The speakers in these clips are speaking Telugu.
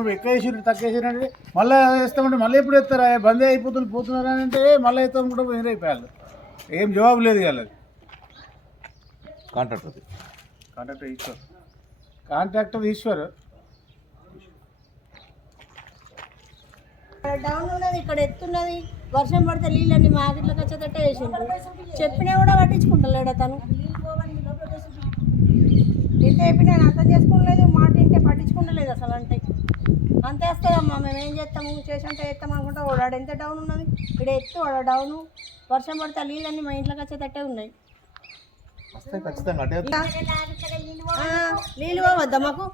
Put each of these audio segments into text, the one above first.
ఇప్పుడు ఎక్కువ వేసి తక్కువ వేసారంటే మళ్ళీ వేస్తామంటే మళ్ళీ ఎప్పుడు వేస్తారా బంద్ అయిపోతుంది పోతున్నారు అని అంటే మళ్ళీ వేస్తాం కూడా వేరైపోయారు. ఏం జవాబు లేదు వాళ్ళకి. కాంట్రాక్టర్ ఈశ్వర్ డౌన్ ఉన్నది, ఇక్కడ ఎత్తున్నది. వర్షం పడితే నీళ్ళని మార్కెట్లోకి వచ్చేటట్టే వేసిండ్రు. చెప్పినా కూడా పట్టించుకుంటలేడు అతను. ఎంత చెప్పినా అర్థం చేసుకోలేదు, మాట ఇంటే పట్టించుకుంటలేదు అసలు. అంటే అంతే వస్తుందమ్మా, మేము ఏం చేస్తాము చేసంటే చేస్తాం అనుకుంటా. వాడు ఎంత డౌన్ ఉన్నది, ఇక్కడ ఎత్తు వాడు డౌను. వర్షం పడితే నీళ్ళన్నీ మా ఇంట్లోకి వచ్చేటట్టే ఉన్నాయి. నీళ్ళు పోవద్దా మాకు?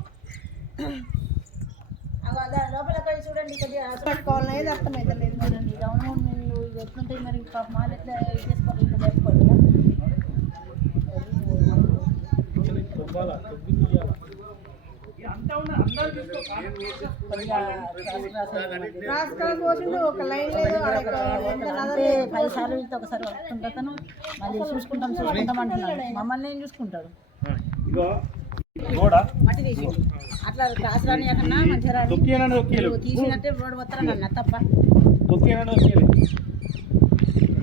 లోపల పోయి చూడండి, పట్టుకోవాలని ఏది అర్థమైతే లేదు. ఎట్లుంటాయి మరి మాలు ఎట్లా చేసుకోవాలి? ఇంకా జరుపుకోవాలి. పోసిండు ఒక లైన్ లేదు. 10 సార్లు వెళ్తే ఒకసారి వస్తుంటాను, మళ్ళీ చూసుకుంటాం అంటున్నాడు. మమ్మల్ని ఏం చూసుకుంటాడు? మట్టి తీసి అట్లా క్లాస్ రానియకన్నా మంచిగా రాని తీసినట్టే రోడ్డు పోతారని అన్న తప్ప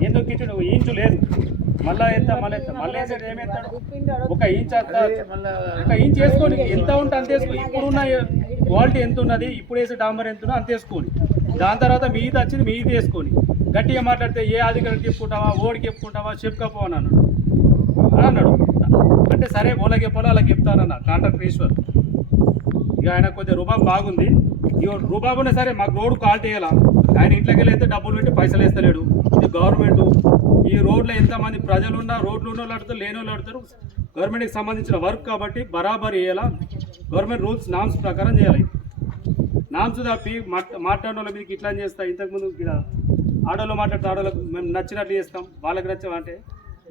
ఏం దొక్కించాడు? ఇంచు లేదు. మళ్ళీ ఏమేస్తాడు? ఒక ఇంచ్ వేసుకొని ఎంత ఉంటే అంత వేసుకో. ఇప్పుడున్న క్వాలిటీ ఎంత ఉన్నది, ఇప్పుడు వేసే డాంబర్ ఎంత ఉన్నదో అంత వేసుకొని, దాని తర్వాత మీది వచ్చింది మీది వేసుకొని గట్టిగా మాట్లాడితే ఏ అధికారికి చెప్పుకుంటావా, ఓడికి చెప్పుకుంటావా, చెప్పుకపో అని అన్నాడు. అంటే సరే ఓలా చెప్పాలో అలా చెప్తానన్న కాంట్రాక్టర్ ఈశ్వర్. ఇక ఆయన కొద్దిగా రూబాబు బాగుంది. ఇక రూబాబునే సరే మాకు రోడ్డు క్వాలిటీ వేయాలా, ఆయన ఇంట్లోకి వెళ్ళి డబ్బులు పెట్టి పైసలు వేస్తలేడు. ఇది గవర్నమెంట్. ఈ రోడ్లో ఎంతమంది ప్రజలు ఉన్నా రోడ్లు ఉన్న వాళ్ళు ఆడుతారు, లేని వాళ్ళు ఆడుతారు. గవర్నమెంట్కి సంబంధించిన వర్క్ కాబట్టి బరాబర్ వేయాలా. గవర్నమెంట్ రూల్స్ నామ్స్ ప్రకారం చేయాలి. నామ్స్ తప్పి మాట్లాడిన వాళ్ళ మీదకి ఇట్లా చేస్తా. ఇంతకుముందు ఇక్కడ ఆడోళ్ళు మాట్లాడితే ఆడోళ్ళకు మేము నచ్చినట్లు చేస్తాం, వాళ్ళకి నచ్చామంటే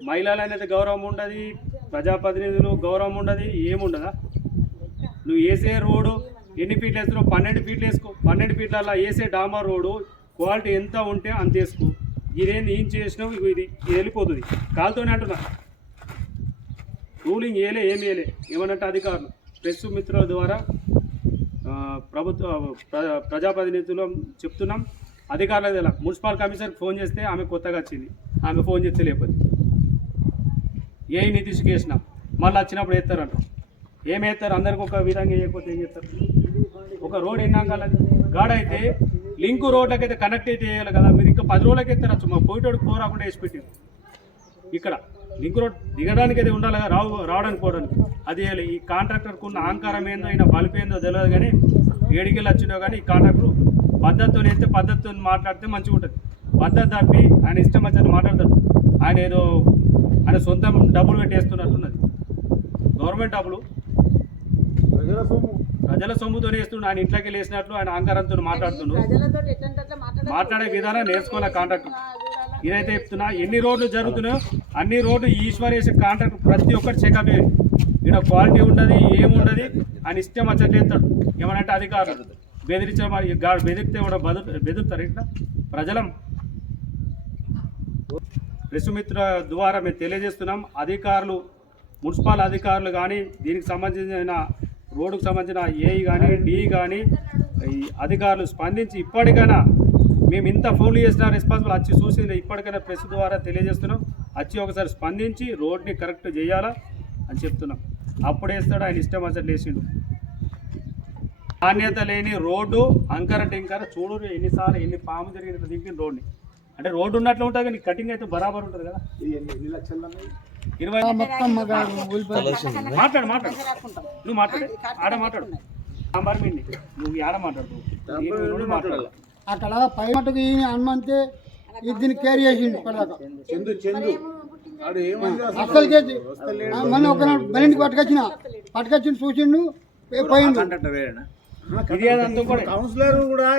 మహిళలు అనేది గౌరవం ఉండదు, ప్రజాప్రతినిధులు గౌరవం ఉండదు, ఏముండదా? నువ్వు వేసే రోడ్డు ఎన్ని ఫీట్లు వేస్తున్నావు? 12 ఫీట్లు వేసుకో. 12 ఫీట్లలో వేసే డాంబర్ రోడ్డు క్వాలిటీ ఎంత ఉంటే అంత వేసుకో. ఇదేంది ఏం చేసినావు? ఇది వెళ్ళిపోతుంది. కాలుతోనే అంటున్నా. రూలింగ్ ఏం వేయలే. ఏమనంటే అధికారులు ప్రెస్ మిత్రుల ద్వారా ప్రజాప్రతినిధులు చెప్తున్నాం. అధికారులకు ఎలా మున్సిపల్ కమిషనర్కి ఫోన్ చేస్తే ఆమె కొత్తగా వచ్చింది, ఆమె ఫోన్ చేస్తే లేకపోతే ఏ నితీష్కి వేసినా మళ్ళీ వచ్చినప్పుడు వేస్తారంట. ఏం వేస్తారు? అందరికి ఒక విధంగా వేయకపోతే ఏం చేస్తారు? ఒక రోడ్ ఎన్నాకాల గాడ అయితే లింకు రోడ్లకైతే కనెక్ట్ అయితే వేయాలి కదా. మీరు ఇంకా 10 రోజులకి ఎత్తారచ్చు. మా పోయేటోడికి పోరాకుండా వేసి పెట్టారు. ఇక్కడ లింక్ రోడ్ దిగడానికి అయితే ఉండాలి కదా, రావడానికి పోవడానికి. అది వేయాలి. ఈ కాంట్రాక్టర్కు ఉన్న అహంకారం ఏందో, ఈయన బలుపు ఏందో తెలియదు. కానీ ఏడికెళ్ళి వచ్చినావు కానీ ఈ కాంట్రాక్టర్ పద్ధతితో వేస్తే పద్ధతితో మాట్లాడితే మంచిగా ఉంటుంది. పద్ధతి తప్పి ఆయన ఇష్టం వచ్చినట్టు మాట్లాడతాడు. ఆయన సొంతం డబ్బులు పెట్టేస్తున్నట్టున్నది. గవర్నమెంట్ డబ్బులు ప్రజల సొమ్ముతో వేస్తుండు. ఆయన ఇంట్లోకి వేసినట్లు ఆయన అహంకారంతో మాట్లాడే విధానం నేర్చుకోవాలి కాంట్రాక్టర్. ఇదైతే చెప్తున్నా. ఎన్ని రోడ్లు జరుగుతున్నాయో అన్ని రోడ్లు ఈశ్వర్ వేసే కాంట్రాక్టర్ ప్రతి ఒక్కటి చెకప్ చేయాలి. ఇక్కడ క్వాలిటీ ఉండదు, ఏముండదు. ఆయన ఇష్టం వచ్చేస్తాడు. ఏమనంటే అధికారులు బెదిరితే కూడా బెదురుతారు. ఇక్కడ ప్రజలం ప్రెస్ మిత్ర ద్వారా మేము తెలియజేస్తున్నాం. అధికారులు, మున్సిపల్ అధికారులు కానీ, దీనికి సంబంధించిన రోడ్డుకు సంబంధించిన ఏఈ కానీ డి కానీ ఈ అధికారులు స్పందించి ఇప్పటికైనా మేము ఇంత ఫోన్లు చేసిన రెస్పాన్సిబుల్ వచ్చి చూసింది. ఇప్పటికైనా ప్రెస్ ద్వారా తెలియజేస్తున్నాం. వచ్చి ఒకసారి స్పందించి రోడ్ని కరెక్ట్ చేయాలా అని చెప్తున్నాం. అప్పుడేస్తాడు ఆయన ఇష్టం వచ్చి వేసిండు. నాణ్యత లేని రోడ్డు అంకర టింకర చూడు. ఎన్నిసార్లు ఎన్ని పాము జరిగిన దింపిన రోడ్ని. అంటే రోడ్డు ఉన్నట్లు ఉంటుంది కానీ కటింగ్ అయితే బరాబర్ ఉంటుంది కదా. 20 మాట్లాడు నువ్వు మాట్లాడు. ఆడ మాట్లాడు. నువ్వు ఆడ మాట్లాడు. అక్కడ పై మటుకు హనుమంతే దీన్ని కేర్ చేసిండు. అసలు చేసి మన ఒక బండికి పట్టుకొచ్చి చూసిండు, పోయిండు. కౌన్సిలర్ కూడా